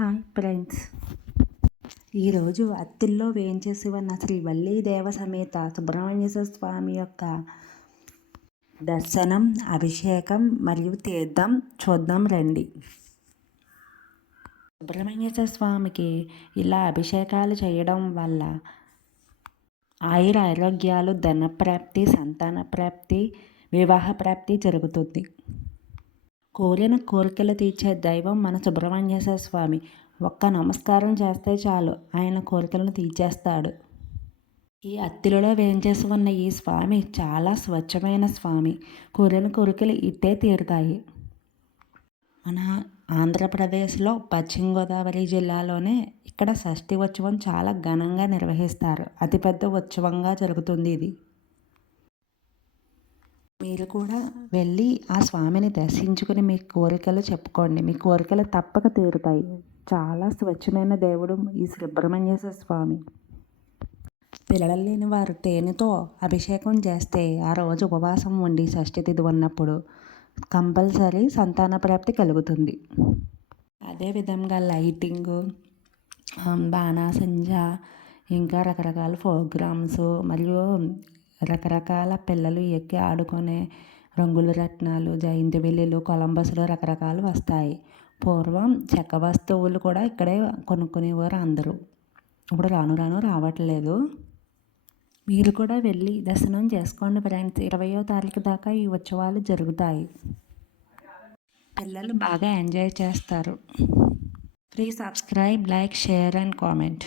Hi friends, ఈరోజు అత్తిల్లో వేయించేసి ఉన్న శ్రీ వల్లీదేవ సమేత సుబ్రహ్మణ్యేశ్వర స్వామి యొక్క దర్శనం, అభిషేకం మరియు తీర్థం చూద్దాం రండి. సుబ్రహ్మణ్యేశ్వర స్వామికి ఇలా అభిషేకాలు చేయడం వల్ల ఆయురారోగ్యాలు, ధనప్రాప్తి, సంతాన ప్రాప్తి, వివాహ ప్రాప్తి జరుగుతుంది. కోరిన కోరికలు తీర్చే దైవం మన సుబ్రహ్మణ్యేశ్వర స్వామి. ఒక్క నమస్కారం చేస్తే చాలు, ఆయన కోరికలను తీర్చేస్తాడు. ఈ అత్తిలలో వేయించేసి ఉన్న ఈ స్వామి చాలా స్వచ్ఛమైన స్వామి. కోరిన కోరికలు ఇట్టే తీరుతాయి. మన ఆంధ్రప్రదేశ్లో పశ్చిమ గోదావరి జిల్లాలోనే ఇక్కడ షష్ఠి ఉత్సవం చాలా ఘనంగా నిర్వహిస్తారు. అతిపెద్ద ఉత్సవంగా జరుగుతుంది ఇది. మీరు కూడా వెళ్ళి ఆ స్వామిని దర్శించుకుని మీ కోరికలు చెప్పుకోండి. మీ కోరికలు తప్పక తీరుతాయి. చాలా స్వచ్ఛమైన దేవుడు ఈ సుబ్రహ్మణ్యేశ్వర స్వామి. పిల్లలు లేని వారు తేనెతో అభిషేకం చేస్తే ఆ రోజు ఉపవాసం ఉండి షష్ఠి తిథి ఉన్నప్పుడు కంపల్సరీ సంతాన ప్రాప్తి కలుగుతుంది. అదేవిధంగా లైటింగు, బాణాసంచ, ఇంకా రకరకాల ప్రోగ్రామ్స్ మరియు రకరకాల పిల్లలు ఎక్కి ఆడుకునే రంగుల రత్నాలు, జయంతి వెల్లులు, కొలంబస్లు రకరకాలు వస్తాయి. పూర్వం చెక్క వస్తువులు కూడా ఇక్కడే కొనుక్కునేవారు అందరూ. ఇప్పుడు రాను రాను రావట్లేదు. మీరు కూడా వెళ్ళి దర్శనం చేసుకోండి ఫ్రెండ్స్. 20వ తారీఖు దాకా ఈ ఉత్సవాలు జరుగుతాయి. పిల్లలు బాగా ఎంజాయ్ చేస్తారు. Please subscribe, like, share and comment.